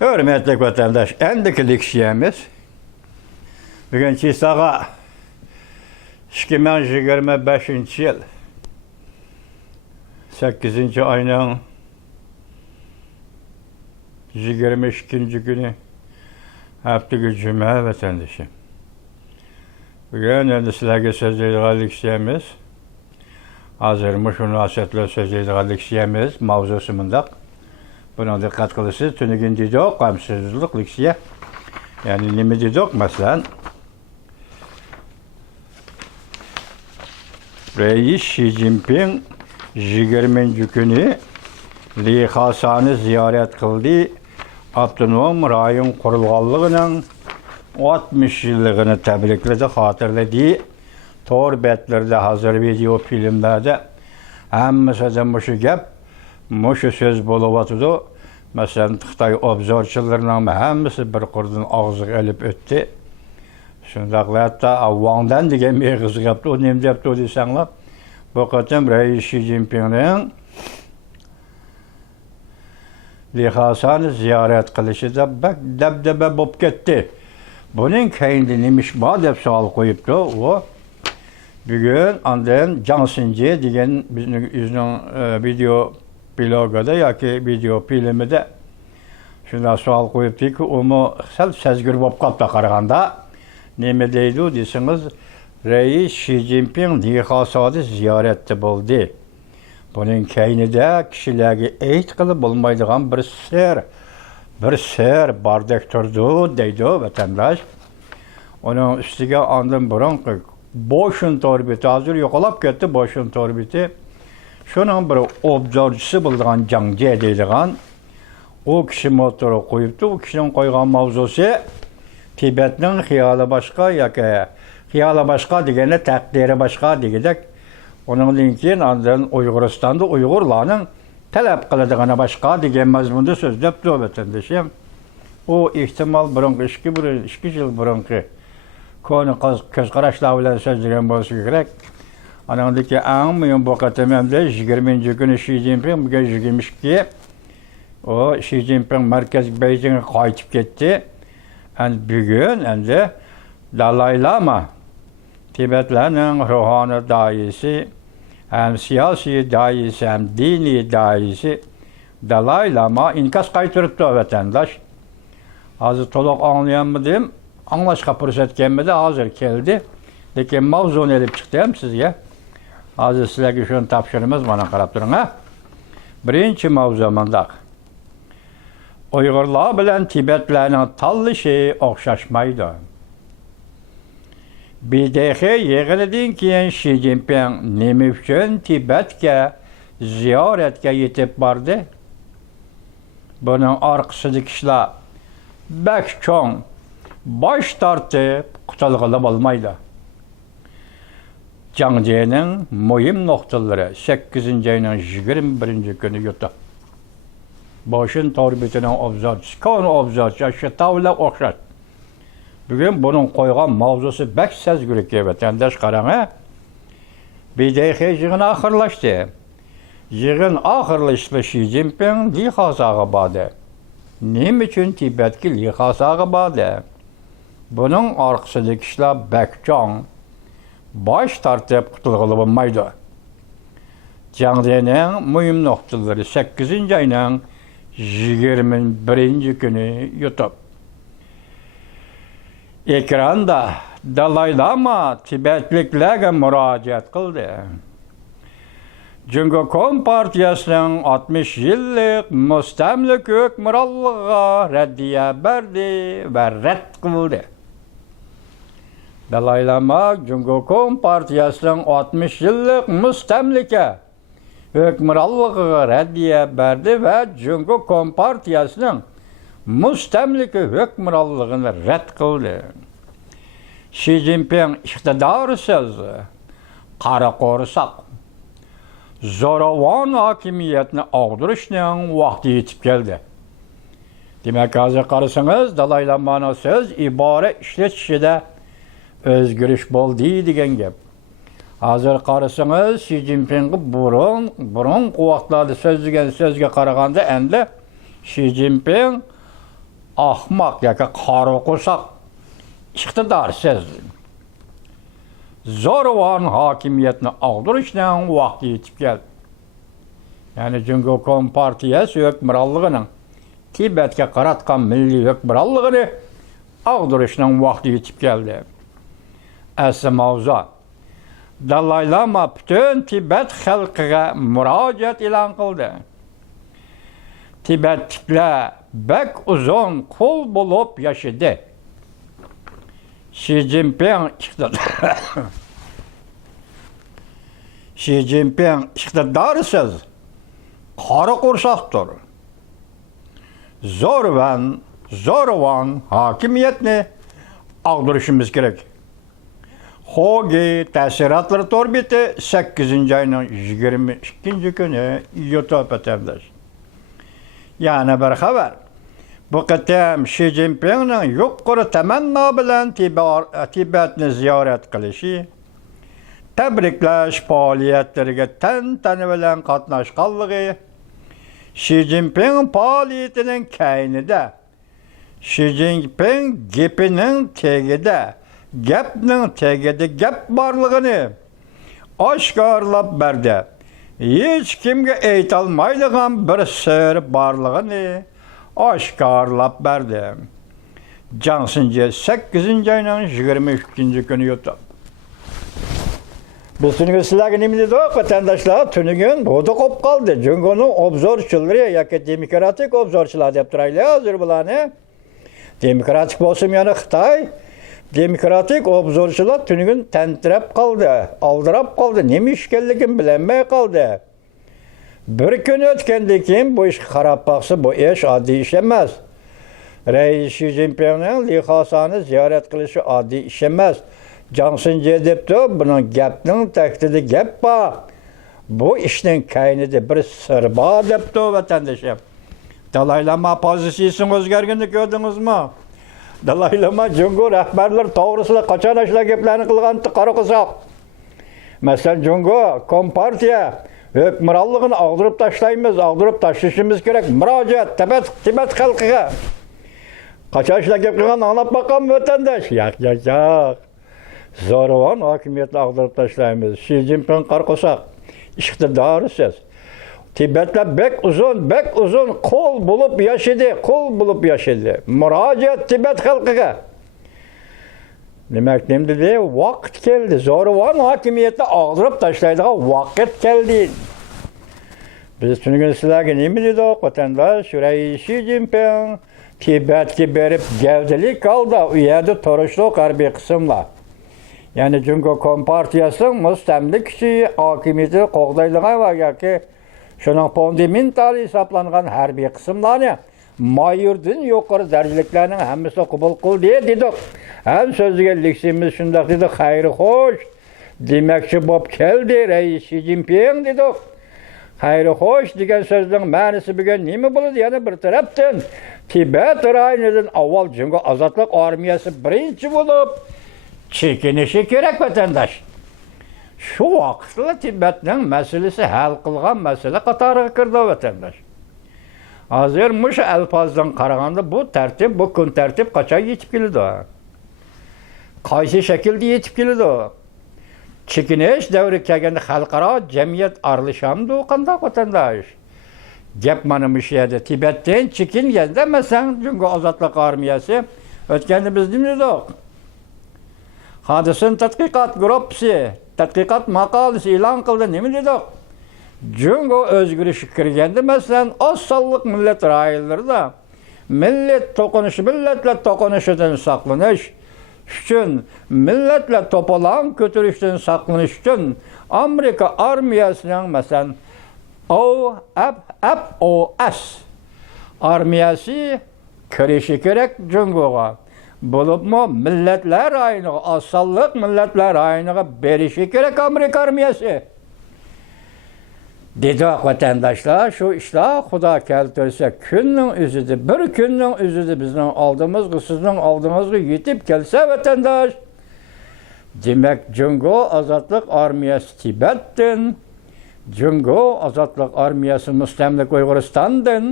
Hürmetli vatandaş, endiki leksiyemiz bugün Çisağa 2025 yıl 8. ayının 22. günü hafta Cuma vatandaşı. Bugün sizlerge sözleydiği leksiyemiz hazır müşünasetle sözleydiği leksiyemiz mavzusu mındak. Buna dikkat kılısınız. Tünügün dedik, kamsızlık leksiye. Yani nemi dedik mesela? Reis Xi Jinping 20. günü Li Hasan'ı ziyaret kıldı. Abdünom rayon kurulğanlığının 60 yıllığını tebrikledi, hatırladı. Tor betlerde hazır video filmlerde hemmesi de muşu gep, muşu söz buluvatıdı. Mesela Xitay obzorçılarının hemmesi bir kurdun ağzı elip öttü. Şundakla hatta Avvan'dan degen bir kızı yaptı, o nemde yaptı o desenler. Bu kadar Reis Xi Jinping'in Li Hasan'ı ziyaret kılışı da bak debdebe bop gitti. Bunun kendi neymiş var dep sual koyuptu o. Bugün anden Cansınca degen bizim video blogda yoki video filmide şunda sual koyuptu ki onu sezgir bop qapta qaraganda neme deydi desiniz Reis Xi Jinping Li Hasan'ı ziyaretde buldu. Bunun keynide kişilerge eğit kılıp bulmaydıgan bir ser bardak turdu deydi vatandaş. Onun üstüge andın burun boşun torbiti hazır yokalap gitti boşun torbiti. Şunun bir obzorcusu bulduğun Cangce deydiğen o kişi motoru koyuptu. O kişinin koygan mavzusu Tibet'nin hiyali başka ya hiyali başka degene takdiri başka degedek. Onun linkin andın Uyguristan'da Uygurlarının talep kıladığına başka degen mazmunda sözlep vatandaşım. O ihtimal burunki 2 yıl burunki konu köz qaraşlar bilen sözlegen bolsa gerek. Anandaki en mühim bu katememde 20. günü Xi Jinping bugün 22 o Xi Jinping merkez Beijing'e qaytıp ketdi. Bugün endi Dalai Lama Tibetlerinin ruhani daisi hem siyasi daisi hem dini daisi Dalai Lama inkas qaytırıptı vatandaş. Hazır toluk anlayanmadım, anlaşka fırsat gelmedi, hazır geldi. Lekin mavzunu elip çıktım sizge. Hazır sizlerge şunu tapşırımız bana qarap durun ha. Birinci mavzu mandak. Uygurlar bilen Tibetlerinin tallışı okşaşmaydı. BDH yığılıdan keyin Xi Jinping nima uchun Tibetga ziyoratga yetib bordi? Buning orqasidagi ishlar bak cho'ng bosh tortib qutulg'ili bo'lmaydi. Cangce'nin muhim noktaları 8. ayının 21. günü yuttu. Boşun torbitinin obzorcusu, konu obzorcusu, şu tavla okşar. Bugün bunun koygan mavzusu bek sezgürük vatandaş qarana. BDH yığın ahırlaştı. Yığın ahırlaştı Xi Jinping Li Hasan'a bağlı. Nim için Tibet'ki Li Hasan'a bağlı? Bunun arkasındaki işler bek çoğun. Baş tartıp kutulğulu bulmaydı. Cangce'nin mühim noktaları 8. ayının 21. günü YouTube. Ekranda Dalai Lama Tibetliklerge müracaat kıldı. Cumhuriyet Partiyasının 60 yıllık müstemlik hükümranlığa reddiye verdi ve red kıldı. Dalai Lama Cumhuriyet Partiyasının 60 yıllık müstemlike hükümranlığa reddiye verdi ve Cumhuriyet Partiyasının müstemlike hükümranlığını red kıldı. Xi Jinping iktidar sözü, qara qo'rsoq, zo'ravon hokimiyatni og'dirishning vaqti yetib keldi. Demak, hozir qarasangiz, Dalai Lama'nın söz ibora ishlatishida o'zgarish bo'ldi degan gap. Hozir qarasangiz, Xi Jinping burun vaqtlarda so'zlagan so'zga qaraganda endi Xi Jinping ahmak yoki qora qo'rsoq iqtidorsiz zo'ravon hokimiyatni og'dirishdan vaqti yetib keldi. Ya'ni Jungo Kompartiyasi hukmronligining Tibetga qaratgan milliy hukmronligini og'dirishdan vaqti yetib keldi. Asli mavzu Dalay Lama butun Tibet xalqiga murojaat e'lon qildi. Tibetliklar bek uzun qo'l bo'lib yashadi. Xi Jinping iqtidorsiz qora qo'rsoqdir. Zo'ravon hokimiyatni og'dirishimiz kerak. Xo'gi ta'sirotlar to'rbiti 8-oyning 22-kuni YouTube atamdash. Yana bir xabar. Bu qatam Xi Jinpingning yuqori tamanno bilan Tibetni ziyorat qilishi, tabriklash faoliyatlariga tantana bilan qatnashganligi, Xi Jinping faoliyatining kaynida, Xi Jinping gapining tagida gap borligini oshkorlab berdi. Hech kimga aytolmaydigan bir sir borligini oshkorlab berdi. Jansinje 8-oyning 23-kuni YouTube. Biz tunugun sizlarga nima dedik, vatandoshlar? Tunugun bo'da qolib qoldi. Jungoning obzorchilari yoki demokratik obzorchilar deb turaylik hozir bularni. Demokratik bo'lsin yana Xitoy. Demokratik obzorchilar tunugun tantirab qoldi, aldirab qoldi, nima ish ekanligini bilmay qoldi. Bir kun o'tgandan keyin bu ishga qarab baqsa, bu ish oddiy ish emas. Rais Xi Jinpingning Lixosani ziyorat qilishi oddiy ish emas. Jansinje debdi, buning gapning taqdida gap bor. Bu ishning kaynida bir sir bor debdi vatandoshlar. Dalay Lama pozitsiyasini o'zgarganini ko'rdingizmi? Dalay Lama Jungo rahbarlar to'g'risida qachon ashla gaplarni qilganini qora qo'rsoq. Masalan, Jungo Kompartiya hukmronligini og'dirib tashlaymiz, og'dirib tashlashimiz kerak. Murojaat Tibet xalqiga. Qachon ashla gap qilganini anglab boqqan vatandosh. Yo'q. Zo'ravon hokimiyatni og'dirib tashlaymiz. Xi Jinping qora qo'rsoq. Iqtidorsiz. Tibetlar bek uzun qo'l bo'lib yashadi. Murojaat Tibet xalqiga. Demak, nimdi? Vaqt keldi. Zo'ravon hokimiyatni og'dirib tashlaydigan vaqt keldi. Biz tunugun sizlarga nima dedik? Vatandosh, Xi Jinping Tibetga berib gavdalik qoldi. U yerda turishliq harbiy qismlar. Ya'ni Jungo Kompartiyasining mustamlik kuchi hokimiyati qo'g'daydigan va yoki shuning fundamental hisoblangan harbiy qismlarni mayordan yuqori darajaliklarning hammasini qabul qildi dedik. Ham so'ziga liksimiz shunday dedi, xayri xo'sh. Demakchi bo'lib keldi Rais Xi Jinping dedik. Xayri xo'sh degan so'zning ma'nosi bugun nima bo'ladi? Yana bir tarafdan Tibet rayonidan avval Jungo ozodlik armiyasi birinchi bo'lib chekinishi kerak vatandosh. Shu vaqtda Tibetning masalasi hal qilgan masala qatoriga kirdi vatandosh. Hozir mush alfozdan qaraganda bu tartib, bu kun tartib qachon yetib keldi? Qaysi shaklda yetib keldi? Chekinish davri kelganda xalqaro jamiyat aralashamdi qanday vatandosh? Gap mana mush yerda Tibetdan chekinganda masalan Jungo ozodlik armiyasi o'tganda biz nima dedik? Hadisin tadqiqot guruhi tadqiqot maqolasi e'lon qildi. Nima dedik? Jungo o'zgarishi kirganda masalan oz sonliq millat rayonlarida millatlar to'qinishidan saqlanish uchun, millatlar to'polon ko'tarishdan saqlanish uchun Amerika armiyasining masalan OFOS armiyasi kirishi kerak Jungoga. Bo'libmi millatlar rayoniga, oz sonliq millatlar rayoniga berishi kerak Amerika armiyasi. Dedik vatandoshlar, shu ishlar Xudo keltirsa kunning o'zida, bir kunning o'zida bizning oldimizga, sizning oldingizga yetib kelsa vatandosh, demak Jungo ozodlik armiyasi Tibetdan, Jungo ozodlik armiyasi mustamlik Uyg'uristondan,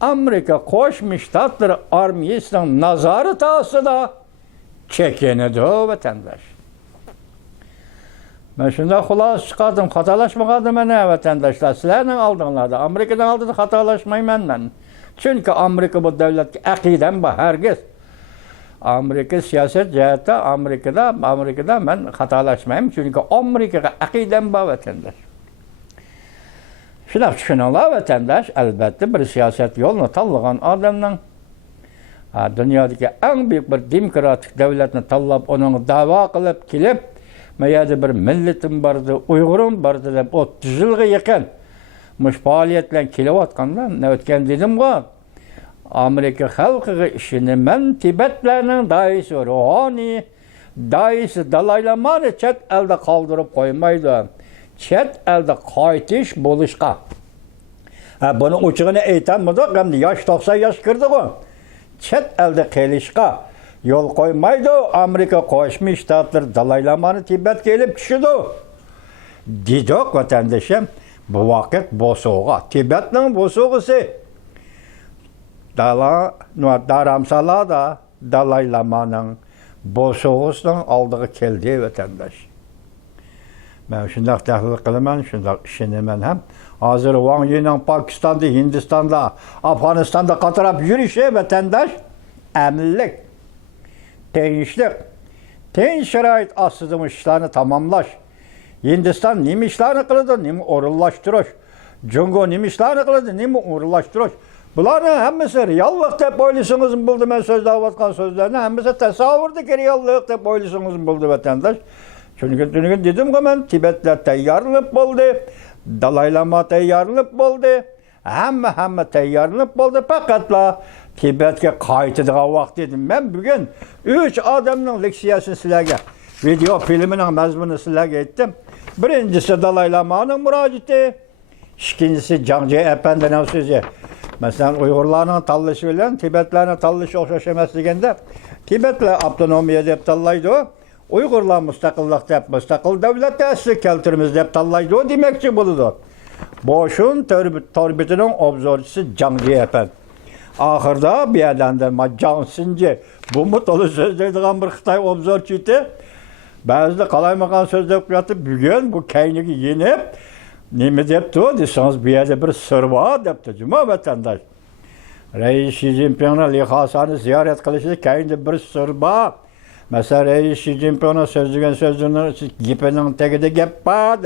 Amerika Qo'shma Shtatlar armiyasining nazorati ostida chekinadi vatandosh. Ben shunda xulosa chiqardim, xatolashmadim mana vatandoshlar. Sizlarning oldinglarda, Amerikadan oldida xatolashmayman men. Chunki Amerika bu davlatga aqidam bor, hargiz. Amerika siyosat jihatda Amerikada men xatolashmayman, chunki Amerikaga aqidam bor vatandosh. Shunday tushuninglar vatandosh, albatta bir siyosat yo'lini tanlagan odamning dunyodagi eng büyük bir demokratik davlatni tanlab, onun da'vo qilib kelib, mayada bir milletim bardı, Uyg'urim bardı deb 30 yilga yaqin mush faoliyat bilan kelayotganda, ne o'tgan dedim-ku, Amerika xalqiga ishini men Tibetlarning daisi ruhoniy daisi Dalai Lamani chet elda qoldirib qo'ymaydi. Chet elda qaytish bo'lishqa. Buni o'chig'ini aytamidi, hamda yosh 90 yosh kirdi-ku. Chet elda qilishqa yol qo'ymaydi. Amerika Qo'shma Shtatlar Dalai Lamani Tibetga elib tushdi. Didoq vatandoshim, bu vaqt Bosog'a, Tibetning Bosog'isi Dharamsalada Dalai Lama'nın Bosog'isining oldiga keldi vatandosh. Ben shunday tahlil qilaman, shunday ishonaman ham. Hozir Wang Yining Pokistonda, Hindistonda, Afg'onistonda qatorab yurishi vatandosh aminlik, tinchlik, tinch sharoit ostida ishlarni tamomlash. Hindiston nima ishlarni qiladi, nima o'rinlashtirish. Jungo nima ishlarni qiladi, nima o'rinlashtirish. Bularning hammasi reallik deb o'ylasangiz bo'ldi. Men so'zlayotgan so'zlarni hammasi tasavvurdagi reallik deb o'ylasangiz bo'ldi vatandosh. Çünkü dedim-ku men Tibetler tayyorlanib bo'ldi, Dalai Lama tayyorlanib bo'ldi, hamma tayyorlanib bo'ldi. Faqatla Tibetga qaytadigan vaqt dedim. Men bugun 3 odamning leksiyasini sizlarga, video filmining mazmunini sizlarga aytdim. Birinchisi Dalai Lama'ning murojaati, ikkinchisi Jiang Efendining so'zi. Masalan, Uyg'urlarning tanlashi bilan Tibetlarning tanlashi o'xshash emas deganda, Tibetlar avtonomiya deb tanlaydi. Uyg'urlar mustaqillik deb mustaqil davlat ta'sis keltiramiz deb tanlaydi demoqchi bo'ladi. Boshun torbitining obzorchisi Jiang Efendi. Oxirida bu yerdan Jiang Sinji bu to'liq so'zlaydigan bir Xitoy obzorchi edi. Ba'zida qalaymagan so'z deb yotib, bugun bu kayniga yenib nima debdi desangiz, bu yerda bir sir bor debdi. Juma vatandosh. Rais Xi Jinpingning lihosani ziyorat qilishida kayinda bir sir bor. Mesela Reis Xi Jinping'in sözlüğün gipining tagida gap bor.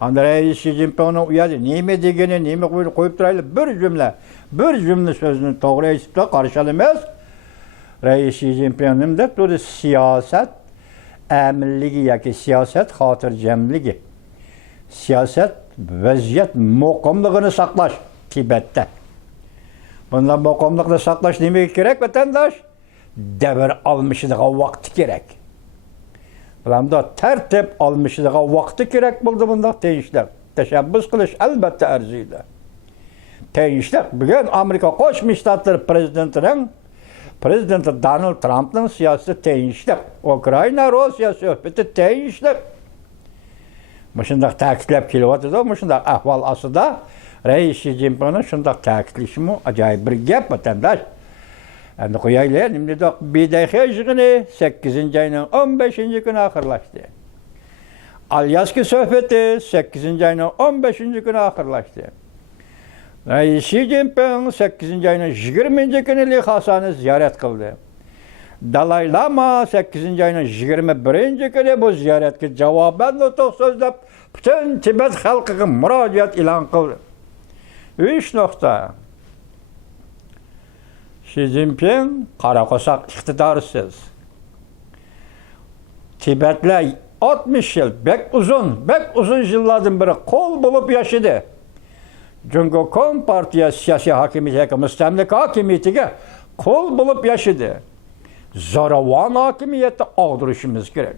Anda Reis Xi Jinping'in uyadi, nima degani, nima qo'yib turaylik, bir jumla so'zni to'g'ri aytibdi, qarshi emas. Reis Xi Jinping nima deb turdi? Siyosat aminligi yoki siyosat xotirjamligi. Siyosat vaziyat muqimligini saqlash Tibetda. Bundan muqimlikni saqlash nima kerak vatandosh? Devir almışıdığı vakti gerek. Bulamda tertip almışıdığı vakti gerek buldu bunda tenişler. Teşebbüs kılış elbette arzuydu. Tenişler, bugün Amerika Qo'shma Shtatlar prezidenti Donald Trump'ның siyasi tenişler. Ukrayna, Rusya sohbeti tenişler. Muşundaq ta'kidlab kelyapti-da, muşundaq ahvol ostida Reis Xi Jinping'ning shunday ta'kidlashi ajoyib bir gap vatandosh. Endi qo'yaylik, nimada Bidayxi yig'ini 8 ayning 15 kuni oxirlashdi. Alyaska suhbati 8 ayning 15 kuni oxirlashdi. Rais Xi Jinping 8 ayning 20 kuni lihosani ziyorat qildi. Dalai Lama 8 ayning 21 kuni bu ziyoratga javoban nutq so'zlab, butun Tibet xalqiga murojaat e'lon qildi. 3 nuqta. Xi Jinping qaraqo'saq iqtidorsiz. Tibetlar 60 yil, bek uzun yillardan beri qo'l bo'lib yashadi. Jungo Kom partiyasi siyosiy hokimiyatiga, mustamlika hokimiyatiga qo'l bo'lib yashadi. Zo'ravon hokimiyatni og'dirishimiz kerak.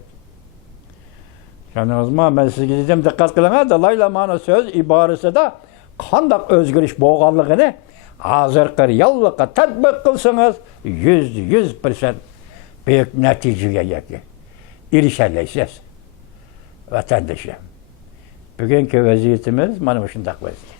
Shaningizmi, men sizga dedim, diqqat qiling, Dalai Lama'ning so'z iborasida qanday o'zgarish bo'lganligini hozirgi reallikqa tatbiq qilsangiz, 100% büyük natijaga erishasiz. Vatandoshim. Bugungi vaziyatimiz mana shunday vaziyat.